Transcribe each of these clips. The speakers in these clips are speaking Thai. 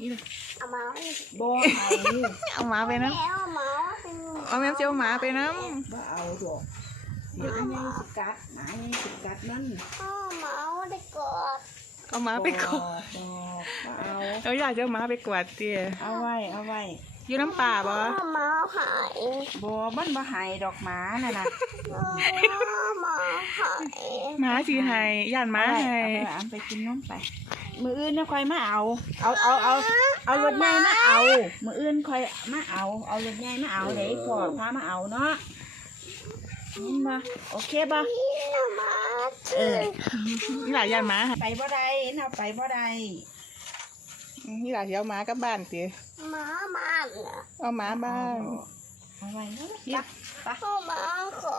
นี่เลยเอาหมาไปบ่ให้เอาหมาไปนะแม่เอาหมาไปเอาแมวเจ้าหมาไปนะบ่เอาดอกเดี๋ยวอันนี้สิกัดหมานี่สิกัดนั่นเอาหมาได้กอดเอาหมาไปกวาดบ่บ่เอาเราอยากจะเอาหมาไปกวาดเตี้ยเอาไว้เอาไว้ อยู่น้ำป่าบ่เอาหมาหายบ่มันบ่ให้ดอกหมาน่ะนะเอาหมาหายหมาสีไห้ย่านหมาเอาไห้ไว้เอาไปเอาไปกินนมไป มื้ออื่นน่ะค่อยมาเอา เอาเอาเอาเอารถใหญ่มาเอา มื้ออื่นค่อยมาเอา เอารถใหญ่มาเอาเด้พ่อพามาเอาเนาะนี่มาโอเคบ่เอาหมาเออนี่หลายย่านหมาไห้ไปบ่ได้เอาไปบ่ได้ นี่หลายสิเอาหมากลับบ้านเตี้ยหมามันน่ะเอาหมาบ้านเอาไว้เนาะไปเอาหมาขอ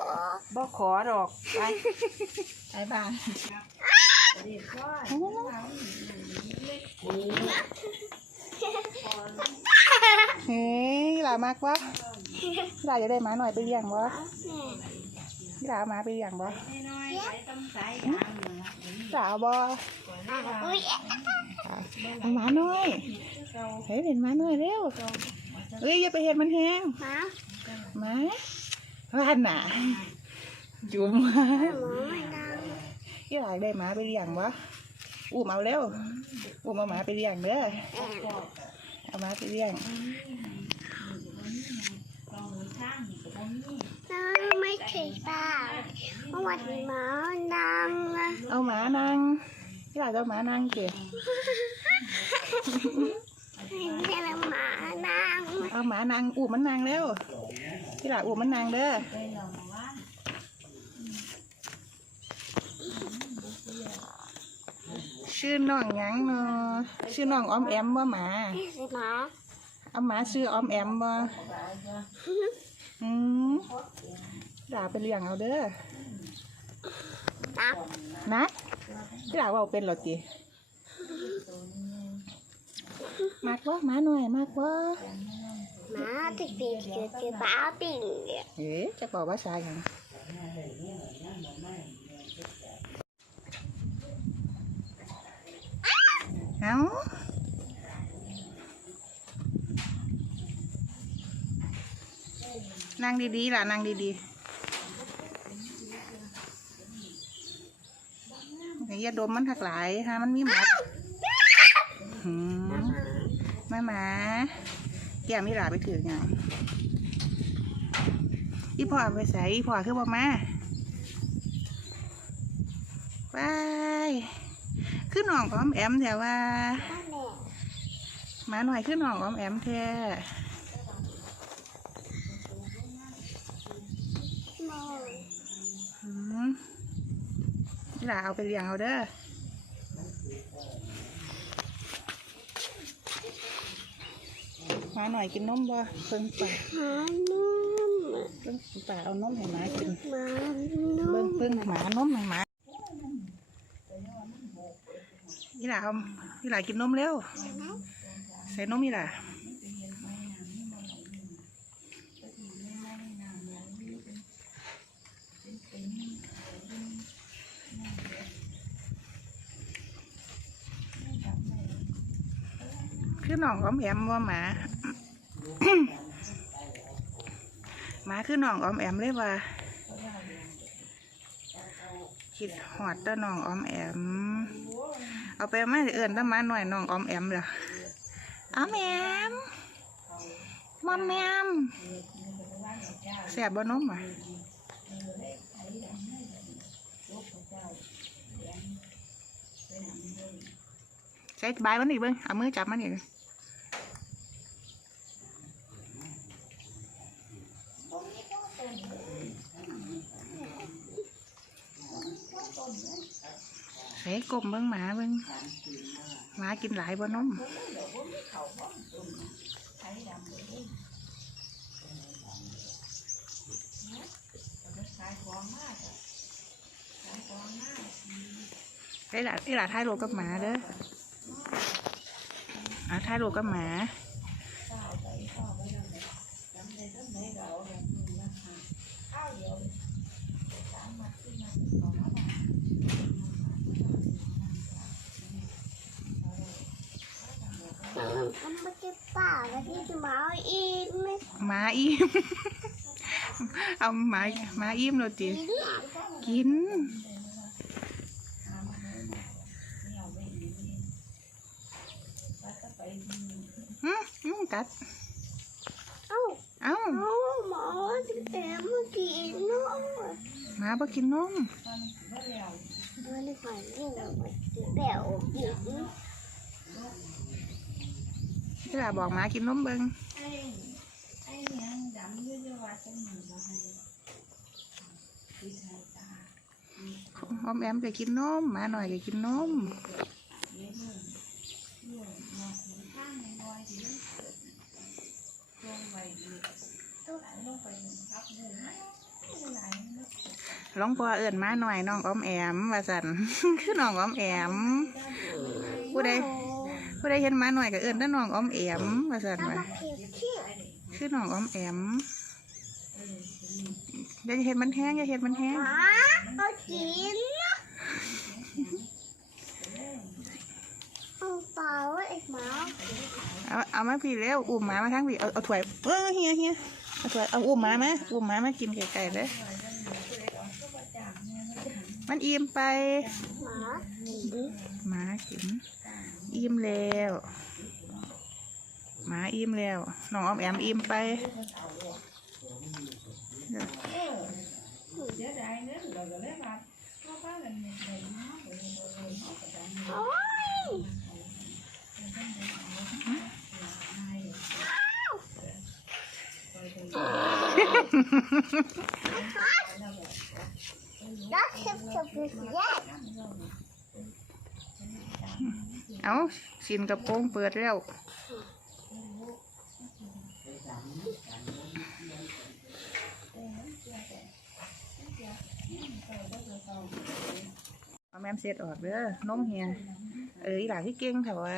บ่ขอดอกไปไปบ้านเรียบร้อยเฮ้ยหลามากวะหลาจะได้หมาหน่อยไปเลี้ยงวะ แม่ หลาเอาหมาไปเลี้ยงวะน้อยๆไปต้องใส่ยางเหนือหลาเอาบ่อุ้ยเอาหมาหน่อยเฮ้ยเห็นหมาหน่อยเร็วเอ้ยอย่าไปเห็นมันแห้งหมาหมาว่าหนาจุ่มหมาไม่ดังที่หลายได้หมาไปเลี้ยงวะอุ้มเอาเร็วอุ้มเอาหมาไปเลี้ยงเด้อเอาหมาไปเลี้ยง น้าไม่ถีบาเมื่อวันหมาดังนะเอาหมานั่งที่หลายเอาหมานั่งเก๋ให้เราหมาดังเอาหมานั่งอุ้มมันนั่งเร็วที่หลายอุ้มมันนั่งเด้อชื่อน้องหยังเนาะชื่อน้องออมแอมบ่หมานี่สิหมา เอาหมาชื่อออมแอมบ่อืมหลาไปเลี้ยงเอาเด้อตักนะที่หลาเว่าเป็นเหรอจีมากวะหมาหน่อยมากวะหมาที่ปีกอยู่ที่บ้าปิ่งเนี่ยเอ๊ะจะบอกว่าชายยังเอา นั่งดีๆล่ะนั่งดีๆอย่าดมมันถักหลายฮะมันมีหมัดหืมมาหมาแก้มมีหลาไปถือไงอีพ่อไปใส่อีพ่อคือบ่มาไปขึ้นหนองออมแอมแถวว่านั่นแหละหมาหน่อยขึ้นหนองออมแอมแท้ แม่ หืมอี หลาเอาไปเลี้ยงเอาเด้อมาหน่อยกินนมบ่เพิ่งป่าหานมเพิ่งป่าเอานมให้หมากินหมานมเบิ่งเพิ่งหมานมให้หมาอีหลาเอาอีหลากินนมเร็วใส่นมอีหลา คือน้องออมแอมว่าหมา หมาคือน้องออมแอมเลยว่าคิดหอดตาน้องออมแอม เอาไปมาเอื่นตามาหน่อยน้องออมแอมล่ะออมแอมมอมแอมแสบบ่นมอะใช้บายมันอีกเบิ้งเอามือจับมันอีก ใส่กลมเบิ้งหมาเบิ้งหมากินหลายบ่นมไอ้หลาไอ้หลาถ่ายรูปกับหมาเด้ออะถ่ายรูปกับหมา มันไม่ใช่ป่าแล้วที่จะมาเอาอีกไม่หมาอิ่ม เอาหมาหมาอิ่มเลยติกินกิน หืมหืมกัด เอ้าเอ้าเอาหมอจะแอบมากินเนาะหมาบ่กินนมมันไม่ฝันที่เราแบบกิน ที่ลาบอกหมากินนมเบิงออมแอมก็กินนมหมาหน่อยก็กินนมหลวงพ่อเอิ่นมาหน่อยน้องออมแอมว่าสันคือน้องออมแอมผู้ใด ผู้ใดเห็นหมาหน่อยก็เอิ่นแต่น้องออมแอมว่าสันเอาว่ามาเขียนชื่อคือน้องออมแอมอย่าเห็นมันแห้งอย่าเห็นมันแห้งหมาก็กินเอาเปล่าไอ้หมาเอาเอามาพี่แล้วอุ้มหมามาทั้งพี่เอาเอาถ้วยเออเฮียเฮียเอาถ้วยเอาอุ้มหมามาอุ้มหมามากินไก่ๆเลยมันอิ่มไปหมากินหมากิน อิ่มแล้ว หมาอิ่มแล้ว น้องออมแอมอิ่มไปโอ้ย That is so bad. เอาสินกระโปรงเปิดแล้วเอาแม่มเสร็จออกเด้อนมเฮียเอออีหลาที่เก่งแต่ว่า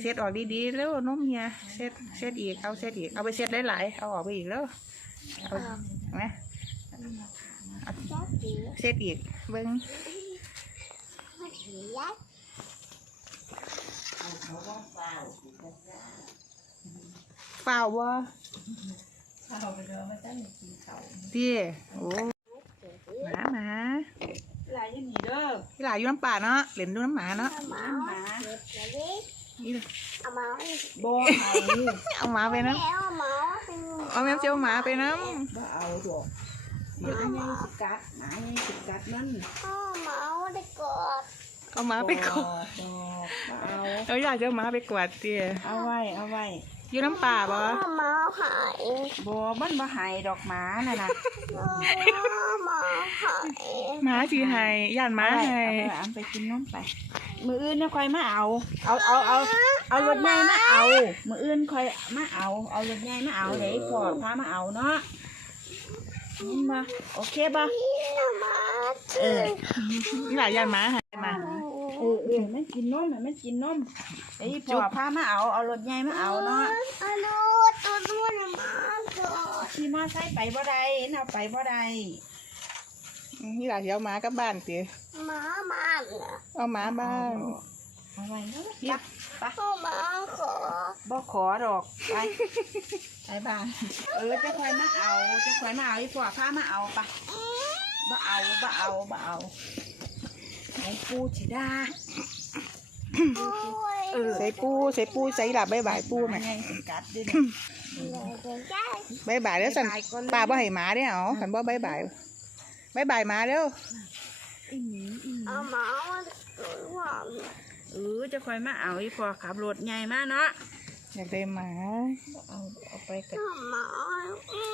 เสร็จออกดีๆแล้วนมเฮียเสร็จเสร็จอีกเอาเสร็จอีกเอาไปเสร็จหลายๆเอาออกไปอีกแล้วเอาไหม Daddy, เสร็จอีกเบิ้ง what is that? เปล่าบ่พี่โอ้หมาหมาหลายอย่างนี้เด้อพี่หลาอยู่น้ำป่าเนาะเหรียญดูน้ำหมาเนาะ Mama, Daddy, นี่ Mama, บ่เอาเอาหมาไปนะ Mama, เอาแม่เจียวหมาไปนะบ่เอาดอกหมาใหญ่สิกัดหมาใหญ่สิกัดมัน Mama, the God. เอาหมาไปกวาดบ่บ่เอาเอาอยากจะเอาหมาไปกวาดเตี้ยเอาไว้เอาไว้อยู่น้ำป่าบ่ Mama, hi. บ่มันบ่ให้ดอกหมาน่ะนะ Mama, hi. หมาสีให้ย่านหมาให้เอาไปเอาไปกินนมไป มืออื่นนะค่อยมาเอา เอาเอาเอาเอารถใหญ่มาเอา มืออื่นค่อยมาเอา เอารถใหญ่มาเอาเดี๋ยวพ่อพามาเอาเนาะนี่มาโอเคป่ะ Mama, เออพี่หลาย่านหมาให้มา เออเออมันกินนมน่ะมันกินนมเดี๋ยวพ่อพามาเอาเอารถใหญ่มาเอาเนาะ I know, I know, Mama, ขี่มาใส่ไปบ่ได้เอาไปบ่ได้พี่หลาจะเอาหมากลับบ้านเตี้ย Mama, เอาหมาบ้านเอาไว้เนาะ Mama, ขอบ่ขอดอกไปไปบ้านเออจะคอยมาเอาจะคอยมาเอาอีพ่อพามาเอาไปบ่เอาบ่เอาบ่เอา ไอ้ปูสิดาโอ้ยเออใส่ปูใส่ปูใส่หลาบายบายปูปูไหมมันยังสิกัดด้วยบายบายแล้วสันป้าบ่ให้หมาเด้อเอาขันบ่บายบายบายบายหมาเด้อเอาหมามาหวานเออจะคอยมาเอาอีพ่อขับรถใหญ่มาเนาะอยากได้หมาเอาเอาไปกับหมา